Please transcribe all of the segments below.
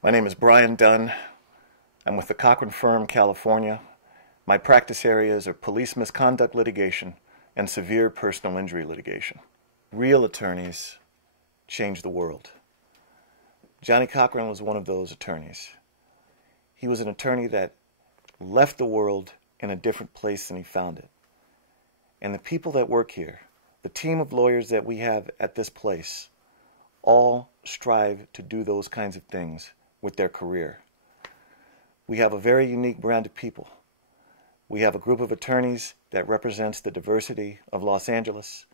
My name is Brian Dunn. I'm with the Cochran Firm, California. My practice areas are police misconduct litigation and severe personal injury litigation. Real attorneys change the world. Johnny Cochran was one of those attorneys. He was an attorney that left the world in a different place than he found it. And the people that work here, the team of lawyers that we have at this place, all strive to do those kinds of things with their career. We have a very unique brand of people. We have a group of attorneys that represents the diversity of Los Angeles,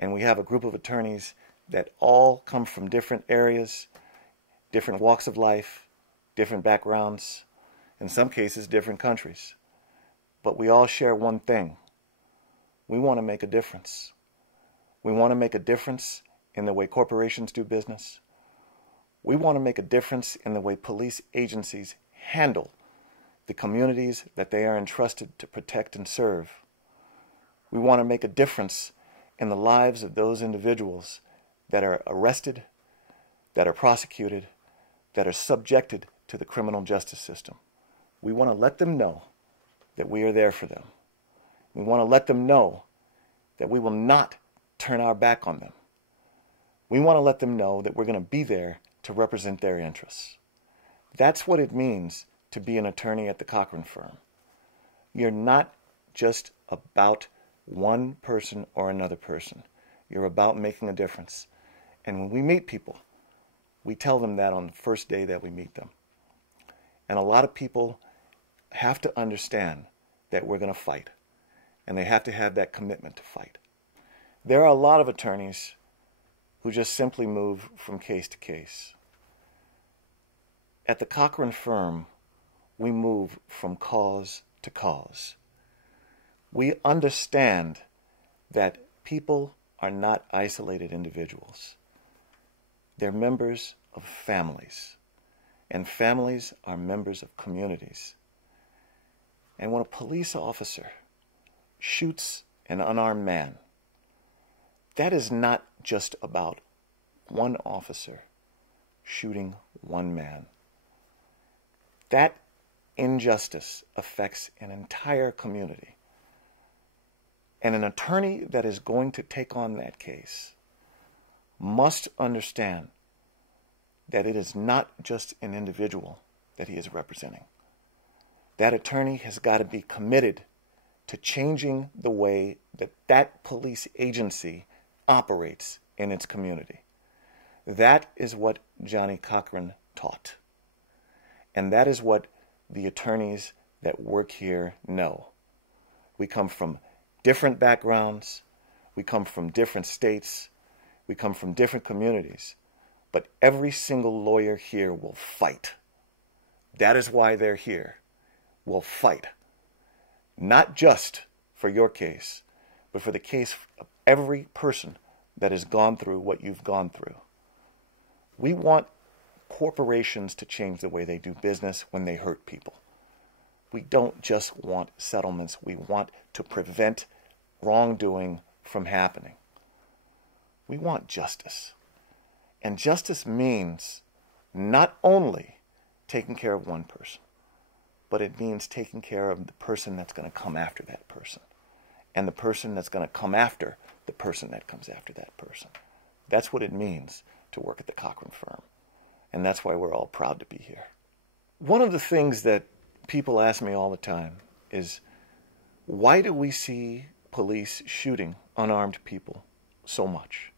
and we have a group of attorneys that all come from different areas, different walks of life, different backgrounds, in some cases different countries. But we all share one thing. We want to make a difference. We want to make a difference in the way corporations do business. We want to make a difference in the way police agencies handle the communities that they are entrusted to protect and serve. We want to make a difference in the lives of those individuals that are arrested, that are prosecuted, that are subjected to the criminal justice system. We want to let them know that we are there for them. We want to let them know that we will not turn our back on them. We want to let them know that we're going to be there to represent their interests. That's what it means to be an attorney at the Cochran Firm. You're not just about one person or another person. You're about making a difference. And when we meet people, we tell them that on the first day that we meet them. And a lot of people have to understand that we're going to fight. And they have to have that commitment to fight. There are a lot of attorneys who just simply move from case to case. At the Cochran Firm, we move from cause to cause. We understand that people are not isolated individuals. They're members of families, and families are members of communities. And when a police officer shoots an unarmed man, that is not just about one officer shooting one man. That injustice affects an entire community. And an attorney that is going to take on that case must understand that it is not just an individual that he is representing. That attorney has got to be committed to changing the way that that police agency operates in its community. That is what Johnny Cochran taught. And that is what the attorneys that work here know. We come from different backgrounds. We come from different states. We come from different communities. But every single lawyer here will fight. That is why they're here. Will fight. Not just for your case, but for the case of every person that has gone through what you've gone through. We want corporations to change the way they do business when they hurt people. We don't just want settlements. We want to prevent wrongdoing from happening. We want justice. And justice means not only taking care of one person, but it means taking care of the person that's going to come after that person, and the person that's going to come after the person that comes after that person. That's what it means to work at the Cochran Firm. And that's why we're all proud to be here. One of the things that people ask me all the time is, why do we see police shooting unarmed people so much?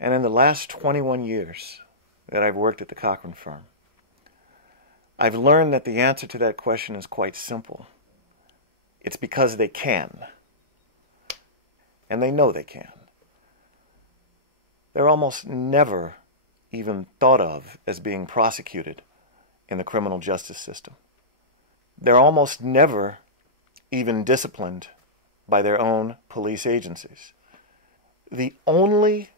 And in the last 21 years that I've worked at the Cochran Firm, I've learned that the answer to that question is quite simple. It's because they can. And they know they can. They're almost never even thought of as being prosecuted in the criminal justice system. They're almost never even disciplined by their own police agencies. The only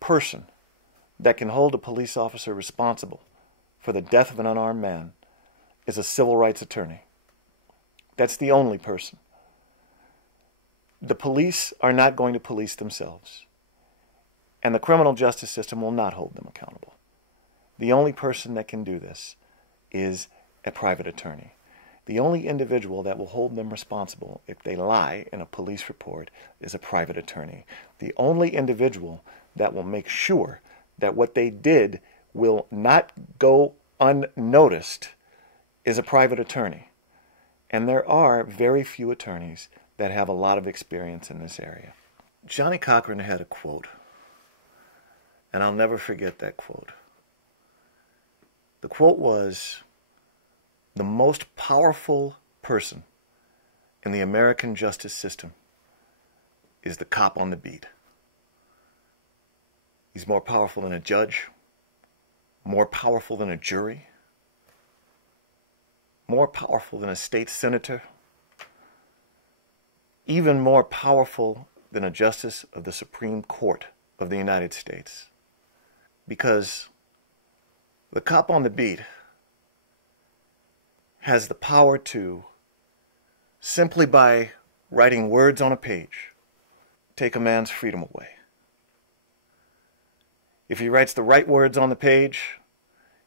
person that can hold a police officer responsible for the death of an unarmed man is a civil rights attorney. That's the only person. The police are not going to police themselves, and the criminal justice system will not hold them accountable. The only person that can do this is a private attorney. The only individual that will hold them responsible if they lie in a police report is a private attorney. The only individual that will make sure that what they did will not go unnoticed is a private attorney. And there are very few attorneys that have a lot of experience in this area. Johnnie Cochran had a quote, and I'll never forget that quote. The quote was, "The most powerful person in the American justice system is the cop on the beat." He's more powerful than a judge, more powerful than a jury, more powerful than a state senator, even more powerful than a justice of the Supreme Court of the United States. Because the cop on the beat has the power to, simply by writing words on a page, take a man's freedom away. If he writes the right words on the page,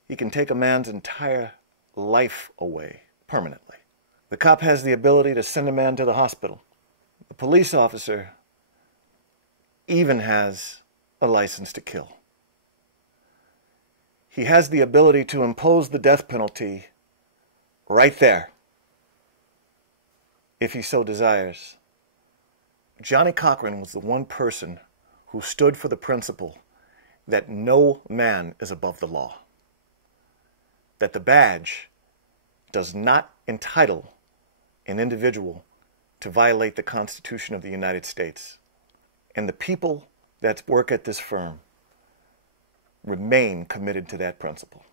he can take a man's entire life away permanently. The cop has the ability to send a man to the hospital. The police officer even has a license to kill. He has the ability to impose the death penalty right there, if he so desires. Johnnie Cochran was the one person who stood for the principle that no man is above the law, that the badge does not entitle an individual to violate the Constitution of the United States. And the people that work at this firm remain committed to that principle.